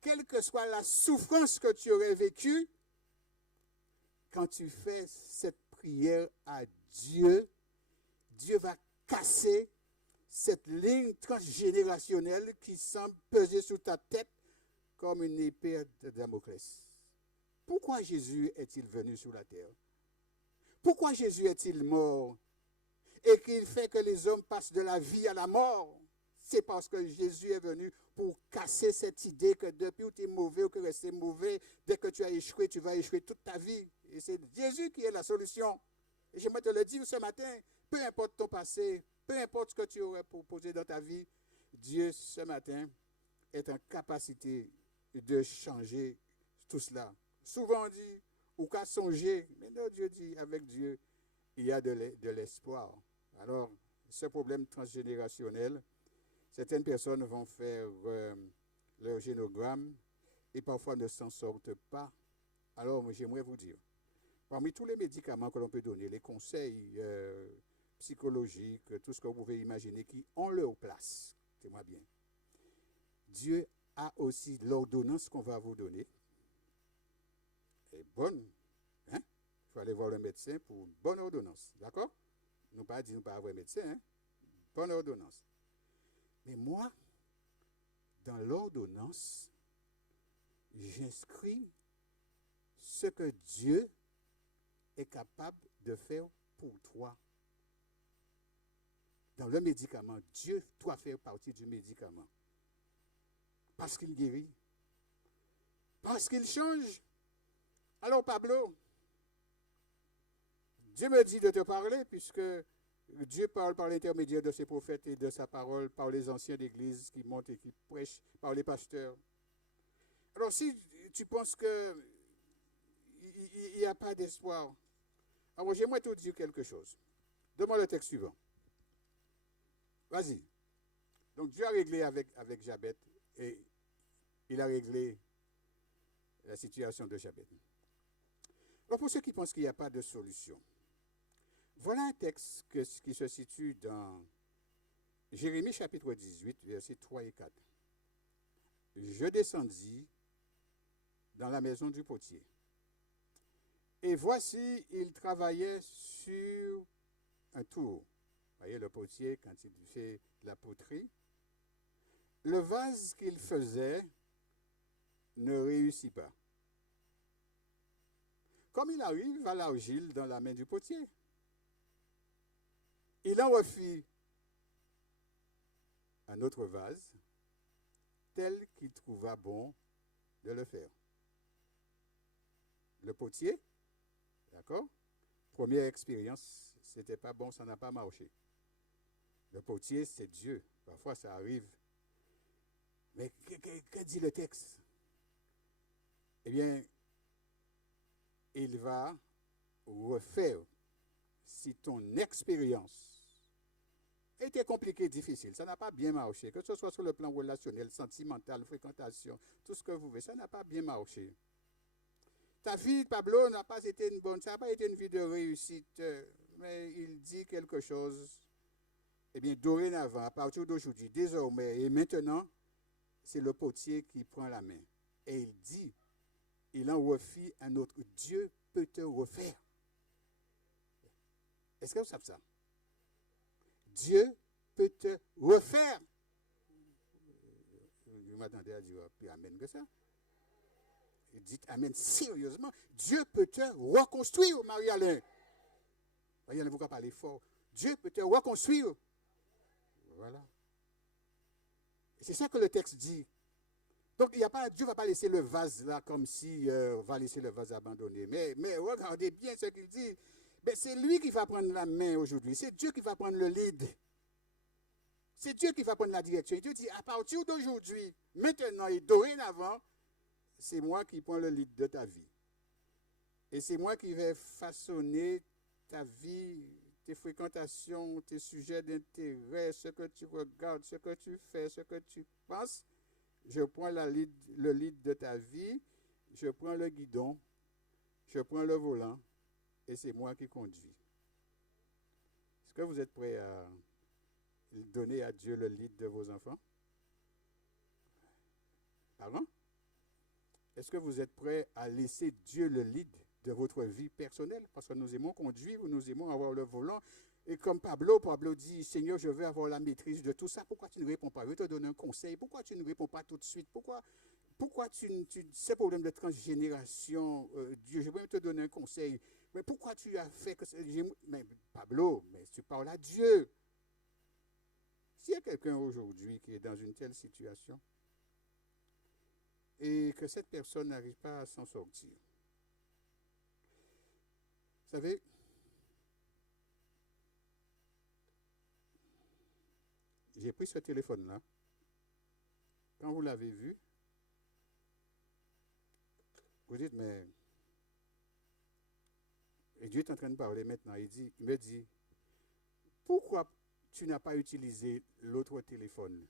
quelle que soit la souffrance que tu aurais vécue, quand tu fais cette prière à Dieu, Dieu va casser cette ligne transgénérationnelle qui semble peser sur ta tête comme une épée de Damoclès. Pourquoi Jésus est-il venu sur la terre? Pourquoi Jésus est-il mort? Et qu'il fait que les hommes passent de la vie à la mort? C'est parce que Jésus est venu pour casser cette idée que depuis où tu es mauvais ou que rester mauvais, dès que tu as échoué, tu vas échouer toute ta vie. Et c'est Jésus qui est la solution. Et j'aimerais te le dire ce matin, peu importe ton passé, peu importe ce que tu aurais proposé dans ta vie, Dieu ce matin est en capacité de changer tout cela. Souvent on dit, ou qu'à songer, mais non, Dieu dit, avec Dieu, il y a de l'espoir. Alors, ce problème transgénérationnel, certaines personnes vont faire leur génogramme et parfois ne s'en sortent pas. Alors, j'aimerais vous dire, parmi tous les médicaments que l'on peut donner, les conseils psychologiques, tout ce que vous pouvez imaginer, qui ont leur place, écoutez-moi bien, Dieu a aussi l'ordonnance qu'on va vous donner. Elle est bonne. Hein? Il faut aller voir le médecin pour une bonne ordonnance. D'accord? Nous pas dire nous pas avoir un médecin. Hein? Bonne ordonnance. Mais moi, dans l'ordonnance, j'inscris ce que Dieu est capable de faire pour toi. Dans le médicament, Dieu doit faire partie du médicament. Parce qu'il guérit. Parce qu'il change. Alors Pablo, Dieu me dit de te parler puisque Dieu parle par l'intermédiaire de ses prophètes et de sa parole par les anciens d'église qui montent et qui prêchent, par les pasteurs. Alors si tu penses que il n'y a pas d'espoir, alors j'aimerais te dire quelque chose. Donne-moi le texte suivant. Vas-y. Donc Dieu a réglé avec Jabet et il a réglé la situation de Jabet. Alors pour ceux qui pensent qu'il n'y a pas de solution, voilà un texte qui se situe dans Jérémie chapitre 18, versets 3 et 4. Je descendis dans la maison du potier. Et voici, il travaillait sur un tour. Vous voyez, le potier, quand il fait la poterie, le vase qu'il faisait ne réussit pas. Comme il arrive à l'argile dans la main du potier, il en refit un autre vase tel qu'il trouva bon de le faire. Le potier, d'accord, Première expérience, c'était pas bon, ça n'a pas marché. Le potier, c'est Dieu. Parfois, ça arrive. Mais que dit le texte? Eh bien, il va refaire si ton expérience était compliquée, difficile, ça n'a pas bien marché, que ce soit sur le plan relationnel, sentimental, fréquentation, tout ce que vous voulez, ça n'a pas bien marché. Ta vie, Pablo, n'a pas été une bonne, ça n'a pas été une vie de réussite, mais il dit quelque chose. Eh bien, dorénavant, à partir d'aujourd'hui, désormais et maintenant, c'est le potier qui prend la main. Et il dit, il en refit un autre. Dieu peut te refaire. Est-ce que vous savez ça? Dieu peut te refaire. Vous m'attendez à dire plus amen que ça. Dites amen sérieusement. Dieu peut te reconstruire, Marie-Alain. Marie-Alain, vous pouvez parler fort. Dieu peut te reconstruire. Voilà. Et c'est ça que le texte dit. Donc, il y a pas, Dieu ne va pas laisser le vase là comme si va laisser le vase abandonné. Mais regardez bien ce qu'il dit. Mais c'est lui qui va prendre la main aujourd'hui. C'est Dieu qui va prendre le lead. C'est Dieu qui va prendre la direction. Et Dieu dit, à partir d'aujourd'hui, maintenant et dorénavant, c'est moi qui prends le lead de ta vie. Et c'est moi qui vais façonner ta vie, tes fréquentations, tes sujets d'intérêt, ce que tu regardes, ce que tu fais, ce que tu penses. Je prends le lead de ta vie, je prends le guidon, je prends le volant, et c'est moi qui conduis. Est-ce que vous êtes prêts à donner à Dieu le lead de vos enfants? Pardon? Est-ce que vous êtes prêts à laisser Dieu le lead de votre vie personnelle? Parce que nous aimons conduire, nous aimons avoir le volant. Et comme Pablo dit, Seigneur, je veux avoir la maîtrise de tout ça. Pourquoi tu ne réponds pas? Je vais te donner un conseil. Pourquoi tu ne réponds pas tout de suite? Pourquoi ces problèmes de transgénération, Dieu, je vais te donner un conseil. Mais pourquoi tu as fait que... Mais Pablo, mais tu parles à Dieu. S'il y a quelqu'un aujourd'hui qui est dans une telle situation et que cette personne n'arrive pas à s'en sortir, vous savez, j'ai pris ce téléphone-là. Quand vous l'avez vu, vous dites, mais... Et Dieu est en train de parler maintenant. Il me dit, pourquoi tu n'as pas utilisé l'autre téléphone?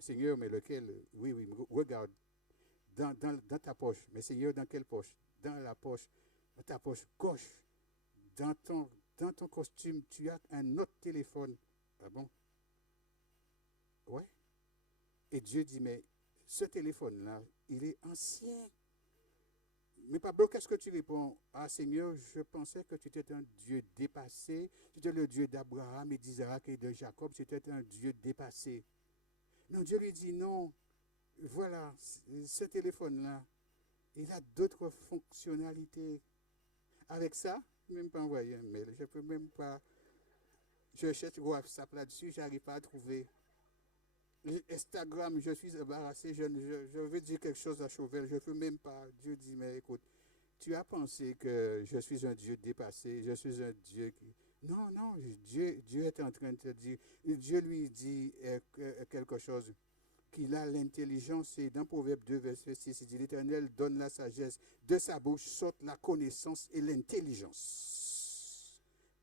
Seigneur, mais lequel? Oui, regarde, dans ta poche. Mais Seigneur, dans quelle poche? Dans la poche, dans ta poche gauche. Dans ton costume, tu as un autre téléphone. Ah bon? Ouais. Et Dieu dit, mais ce téléphone-là, il est ancien. Mais Pablo, qu'est-ce que tu réponds? Ah Seigneur, je pensais que tu étais un Dieu dépassé. Tu étais le Dieu d'Abraham et d'Isaac et de Jacob. Tu étais un Dieu dépassé. Non, Dieu lui dit non. Voilà, ce téléphone-là, il a d'autres fonctionnalités. Avec ça, je ne peux même pas envoyer un mail. Je ne peux même pas. Je cherche WhatsApp là-dessus, je n'arrive pas à trouver. Instagram, je suis embarrassé, je veux dire quelque chose à Chauvel, je ne peux même pas. Dieu dit, mais écoute, tu as pensé que je suis un Dieu dépassé, je suis un Dieu qui... Non, Dieu est en train de te dire, Dieu lui dit quelque chose, qu'il a l'intelligence, et dans Proverbe 2, verset 6, il dit, l'Éternel donne la sagesse, de sa bouche sortent la connaissance et l'intelligence.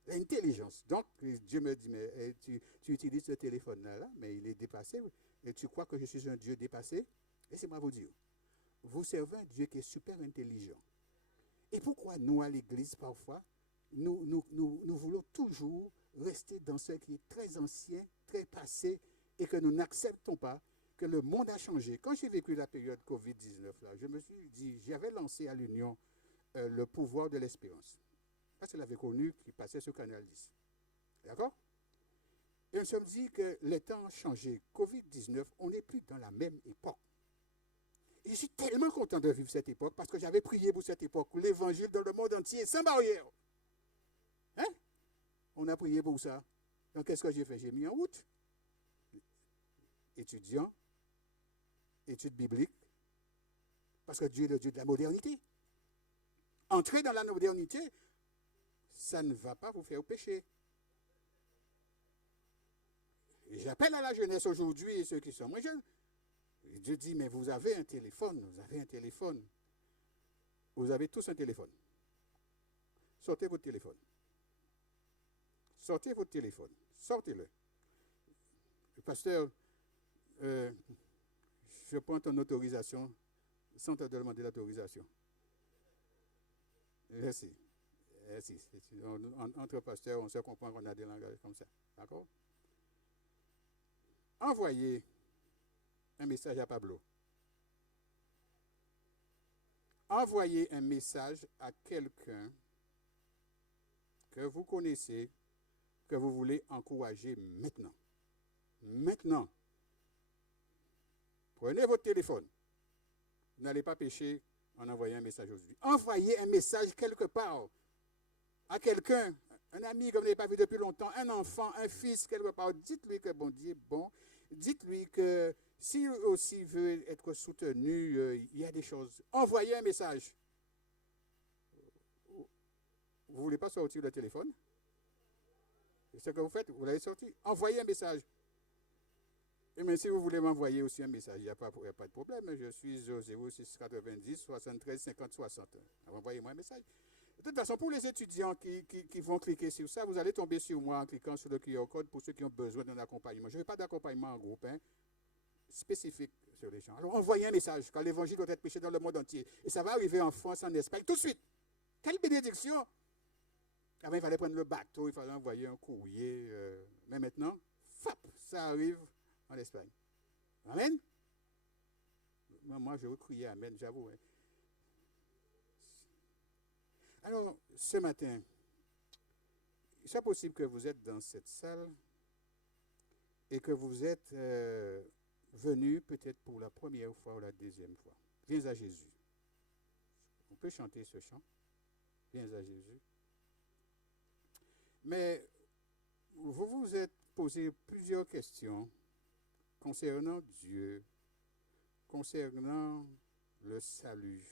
L'intelligence. Donc, Dieu me dit, mais tu utilises ce téléphone-là, mais il est dépassé. Et tu crois que je suis un Dieu dépassé? Laissez-moi vous dire. Vous servez un Dieu qui est super intelligent. Et pourquoi nous, à l'Église, parfois, nous voulons toujours rester dans ce qui est très ancien, très passé, et que nous n'acceptons pas que le monde a changé. Quand j'ai vécu la période Covid-19, là, je me suis dit, j'avais lancé à l'Union le pouvoir de l'espérance. Parce qu'elle avait connu qui passait sur Canal 10. D'accord? Et on se dit que les temps ont changé. Covid-19, on n'est plus dans la même époque. Et je suis tellement content de vivre cette époque parce que j'avais prié pour cette époque, l'évangile dans le monde entier, sans barrière. Hein? On a prié pour ça. Donc qu'est-ce que j'ai fait? J'ai mis en route. Étudiant, études bibliques, parce que Dieu est le Dieu de la modernité. Entrer dans la modernité, ça ne va pas vous faire pécher. Et j'appelle à la jeunesse aujourd'hui et ceux qui sont moins jeunes. Dieu dit, mais vous avez un téléphone, vous avez un téléphone. Vous avez tous un téléphone. Sortez votre téléphone. Sortez votre téléphone. Sortez-le. Pasteur, je prends ton autorisation sans te demander l'autorisation. Merci. Merci. Entre pasteurs, on se comprend qu'on a des langages comme ça. D'accord? Envoyez un message à Pablo. Envoyez un message à quelqu'un que vous connaissez, que vous voulez encourager maintenant. Maintenant. Prenez votre téléphone. Vous n'allez pas pécher en envoyant un message aujourd'hui. Envoyez un message quelque part à quelqu'un, un ami que vous n'avez pas vu depuis longtemps, un enfant, un fils, quelque part. Dites-lui que bon Dieu est bon. Dites-lui que s'il aussi veut être soutenu, il y a des choses. Envoyez un message. Vous ne voulez pas sortir le téléphone? C'est ce que vous faites, vous l'avez sorti. Envoyez un message. Et même si vous voulez m'envoyer aussi un message, il n'y a pas de problème. Je suis au 06 90 73 50 60. Envoyez-moi un message. De toute façon, pour les étudiants qui vont cliquer sur ça, vous allez tomber sur moi en cliquant sur le QR code pour ceux qui ont besoin d'un accompagnement. Je ne veux pas d'accompagnement en groupe, spécifique sur les gens. Alors envoyez un message car l'évangile doit être prêché dans le monde entier. Et ça va arriver en France, en Espagne, tout de suite. Quelle bénédiction! Avant, il fallait prendre le bateau, il fallait envoyer un courrier. Mais maintenant, ça arrive en Espagne. Amen? Moi, je veux crier Amen, j'avoue. Alors, ce matin, c'est possible que vous êtes dans cette salle et que vous êtes venu peut-être pour la première fois ou la deuxième fois. Viens à Jésus. On peut chanter ce chant. Viens à Jésus. Mais vous vous êtes posé plusieurs questions concernant Dieu, concernant le salut.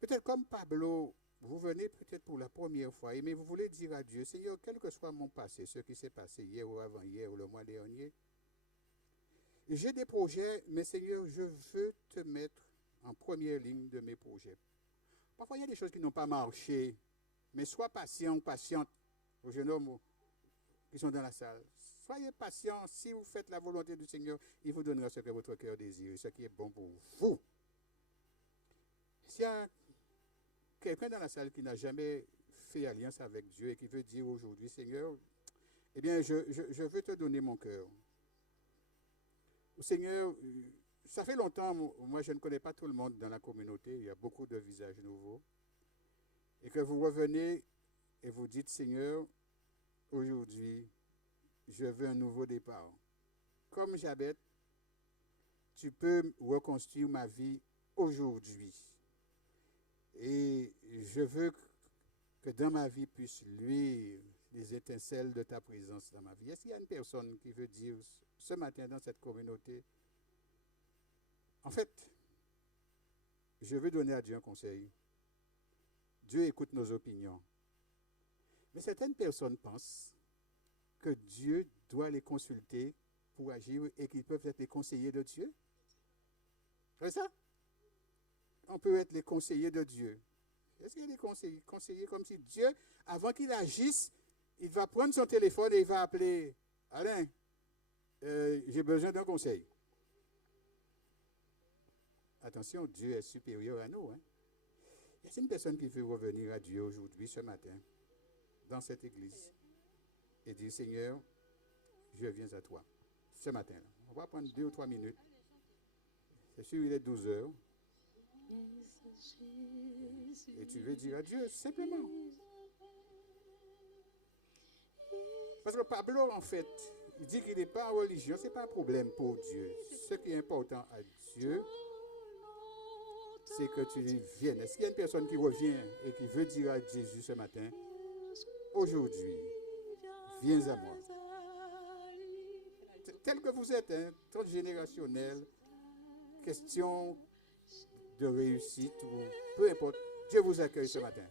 Peut-être comme Pablo, vous venez peut-être pour la première fois, mais vous voulez dire à Dieu, Seigneur, quel que soit mon passé, ce qui s'est passé hier ou avant-hier ou le mois dernier, j'ai des projets, mais Seigneur, je veux te mettre en première ligne de mes projets. Parfois, il y a des choses qui n'ont pas marché, mais sois patient ou patiente, aux jeunes hommes qui sont dans la salle. Soyez patients, si vous faites la volonté du Seigneur, il vous donnera ce que votre cœur désire, ce qui est bon pour vous. S'il y a quelqu'un dans la salle qui n'a jamais fait alliance avec Dieu et qui veut dire aujourd'hui, Seigneur, eh bien, je veux te donner mon cœur. Seigneur, ça fait longtemps, moi je ne connais pas tout le monde dans la communauté, il y a beaucoup de visages nouveaux. Et que vous revenez et vous dites, Seigneur, aujourd'hui, je veux un nouveau départ. Comme Jabez, tu peux reconstruire ma vie aujourd'hui. Et je veux que dans ma vie puisse luire les étincelles de ta présence dans ma vie. Est-ce qu'il y a une personne qui veut dire ce matin dans cette communauté, en fait, je veux donner à Dieu un conseil. Dieu écoute nos opinions. Mais certaines personnes pensent que Dieu doit les consulter pour agir et qu'ils peuvent être les conseillers de Dieu. C'est ça? On peut être les conseillers de Dieu. Est-ce qu'il y a des conseillers comme si Dieu, avant qu'il agisse, il va prendre son téléphone et il va appeler Alain, j'ai besoin d'un conseil. Attention, Dieu est supérieur à nous. Il y a une personne qui veut revenir à Dieu aujourd'hui, ce matin, dans cette église, et dire, Seigneur, je viens à toi, ce matin-là. On va prendre 2 ou 3 minutes. C'est sûr, il est 12 heures. Et tu veux dire à Dieu, simplement. Parce que Pablo, en fait, il dit qu'il n'est pas en religion, ce n'est pas un problème pour Dieu. Ce qui est important à Dieu, c'est que tu viennes. Est-ce qu'il y a une personne qui revient et qui veut dire à Jésus ce matin, aujourd'hui, viens à moi. Tel que vous êtes, transgénérationnel, question de réussite, ou peu importe, Dieu vous accueille ce matin.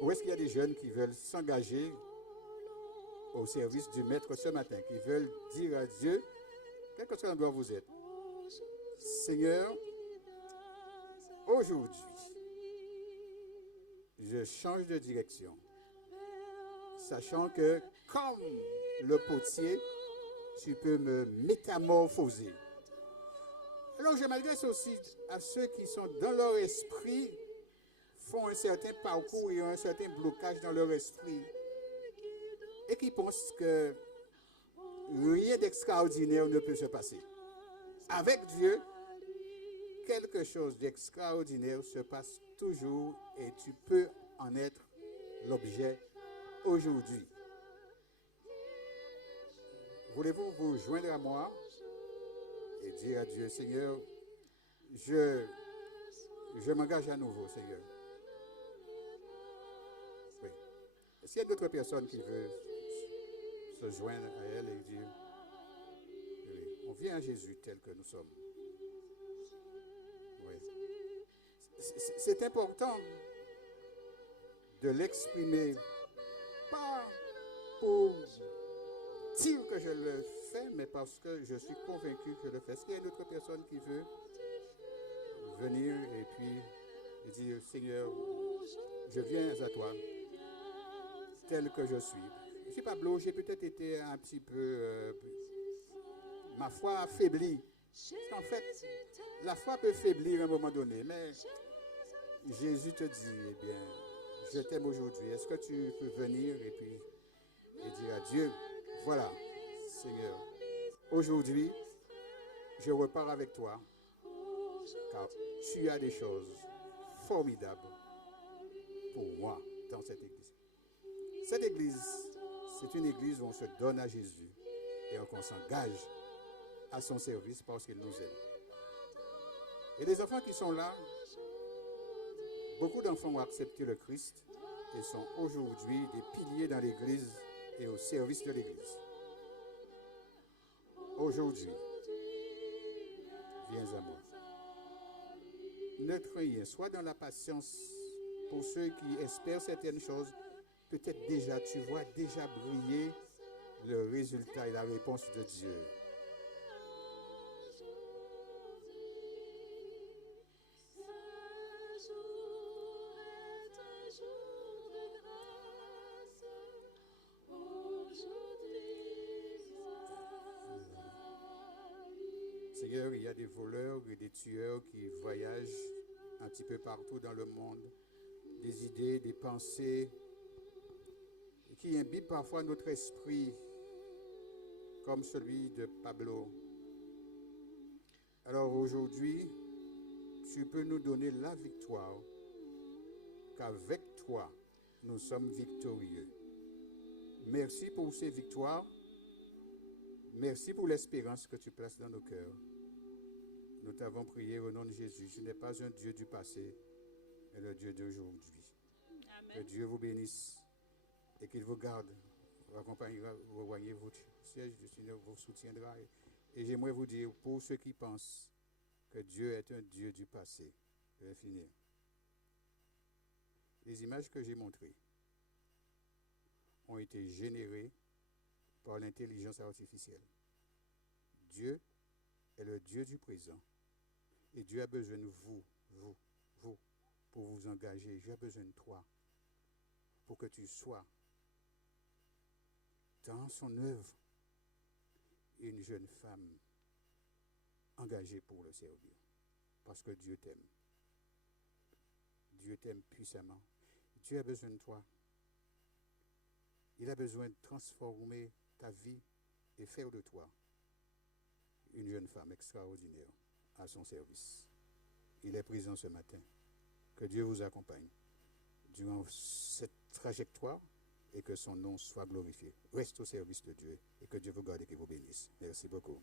Où est-ce qu'il y a des jeunes qui veulent s'engager au service du Maître ce matin, qui veulent dire à Dieu, quel que soit l'endroit où vous êtes, Seigneur, aujourd'hui, je change de direction, sachant que comme le potier, tu peux me métamorphoser. Alors je m'adresse aussi à ceux qui sont dans leur esprit, font un certain parcours et ont un certain blocage dans leur esprit et qui pensent que rien d'extraordinaire ne peut se passer. Avec Dieu, quelque chose d'extraordinaire se passe toujours et tu peux en être l'objet aujourd'hui. Voulez-vous vous joindre à moi et dire à Dieu, Seigneur, je m'engage à nouveau, Seigneur. Oui. Est-ce qu'il y a d'autres personnes qui veulent se joindre à elle et dire, oui, on vient à Jésus tel que nous sommes. Oui. C'est important de l'exprimer, pas pour dire que je le fais, mais parce que je suis convaincu que je le fais. Est-ce qu'il y a une autre personne qui veut venir et puis dire, Seigneur, je viens à toi, tel que je suis. Je suis Pablo, j'ai peut-être été un petit peu, ma foi affaiblie. En fait, la foi peut faiblir à un moment donné, mais Jésus te dit, eh bien, je t'aime aujourd'hui. Est-ce que tu peux venir et puis dire à Dieu, voilà, Seigneur, aujourd'hui, je repars avec toi, car tu as des choses formidables pour moi dans cette église. Cette église, c'est une église où on se donne à Jésus et on s'engage à son service parce qu'il nous aime. Et les enfants qui sont là, beaucoup d'enfants ont accepté le Christ et sont aujourd'hui des piliers dans l'église et au service de l'église. Aujourd'hui, viens à moi. Notre rien, soit dans la patience pour ceux qui espèrent certaines choses, peut-être déjà, tu vois déjà briller le résultat et la réponse de Dieu. Seigneur, il y a des voleurs et des tueurs qui voyagent un petit peu partout dans le monde, des idées, des pensées, qui imbibent parfois notre esprit, comme celui de Pablo. Alors aujourd'hui, tu peux nous donner la victoire, qu'avec toi, nous sommes victorieux. Merci pour ces victoires. Merci pour l'espérance que tu places dans nos cœurs. Nous t'avons prié au nom de Jésus. Tu n'es pas un Dieu du passé, mais le Dieu d'aujourd'hui. Que Dieu vous bénisse et qu'il vous garde, vous accompagnera, vous voyez votre siège du Seigneur, vous soutiendra. Et j'aimerais vous dire, pour ceux qui pensent que Dieu est un Dieu du passé, je vais finir. Les images que j'ai montrées ont été générées par l'intelligence artificielle. Dieu est le Dieu du présent. Et Dieu a besoin de vous, pour vous engager. Dieu a besoin de toi, pour que tu sois dans son œuvre une jeune femme engagée pour le servir. Parce que Dieu t'aime. Dieu t'aime puissamment. Dieu a besoin de toi. Il a besoin de transformer ta vie et faire de toi une jeune femme extraordinaire à son service. Il est présent ce matin. Que Dieu vous accompagne durant cette trajectoire et que son nom soit glorifié. Reste au service de Dieu et que Dieu vous garde et qu'il vous bénisse. Merci beaucoup.